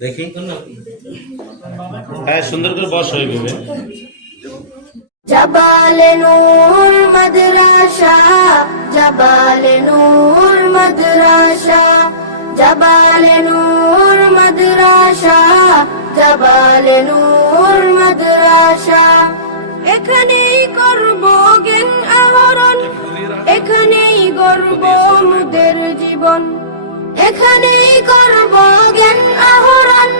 দেখি হ্যাঁ সুন্দর করে বস হয়ে গেলে। জাবালে নূর মাদ্রাসা, জাবালে নূর মাদ্রাসা, জাবালে নূর মাদ্রাসা, জাবালে নূর মাদ্রাসা। এখানেই করব জ্ঞান আহরণ, এখানেই গড়ব মুদের জীবন, এখানেই করব জ্ঞান আহরণ,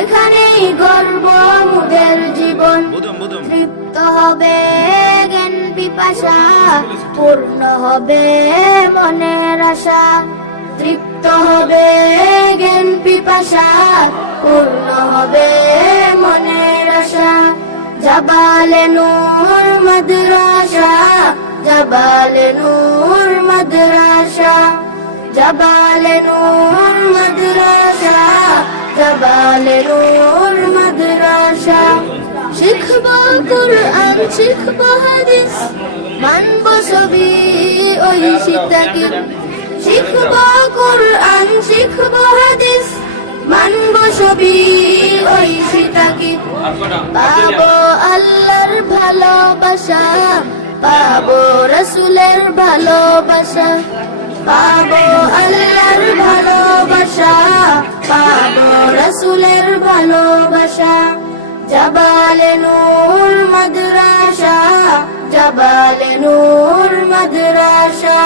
এখানেই গড়ব মুদের জীবন। তৃপ্ত হবে জ্ঞান পিপাসা, পূর্ণ হবে মনের আশা। তৃপ্ত হবে জ্ঞান পিপাসা, পূর্ণ হবে মনের আশা। জাবালে নূর মাদ্রাসা, জাবালে নূর মাদ্রাসা, জাবালে নূর মাদ্রাসা, জাবালে নূর মাদ্রাসা। শিখব কুরআন, শিখব হাদিস, মানব সবই ওই শিক্ষাকে। শিখব কুরআন, শিখব হাদিস, মানব সবই ওই শিক্ষাকে। পাবো আল্লাহর ভালোবাসা, পাবো রাসূলের ভালোবাসা, পাবো আল্লাহর ভালোবাসা, পাবো রাসূলের ভালোবাসা। জাবালে নূর মাদ্রাসা, জাবালে নূর মাদ্রাসা,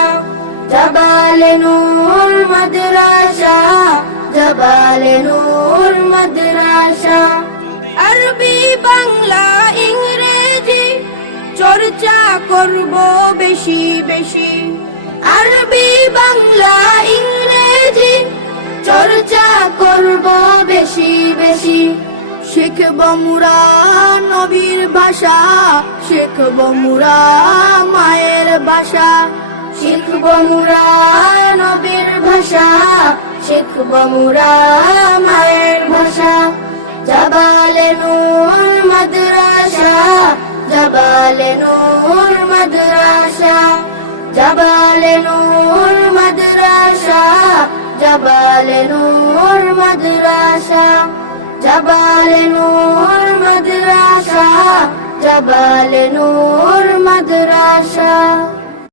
জাবালে নূর মাদ্রাসা, জাবালে নূর মাদ্রাসা। আরবি বাংলা ইংরেজি চর্চা করব বেশি বেশি, আরবি বাংলা ইংরেজি চর্চা করব বেশি বেশি। শিখব মুরা নবীর ভাষা, শিখব মুরা মায়ের ভাষা, শিখব মুরা নবীর ভাষা, শিখব মুরা মায়ের ভাষা। জাবালে নূর মাদ্রাসা, জাবালে নূর মাদ্রাসা, জাবালে নূর মাদ্রাসা, জাবালে নূর মাদ্রাসা, জাবালে নূর মাদ্রাসা, জাবালে নূর মাদ্রাসা।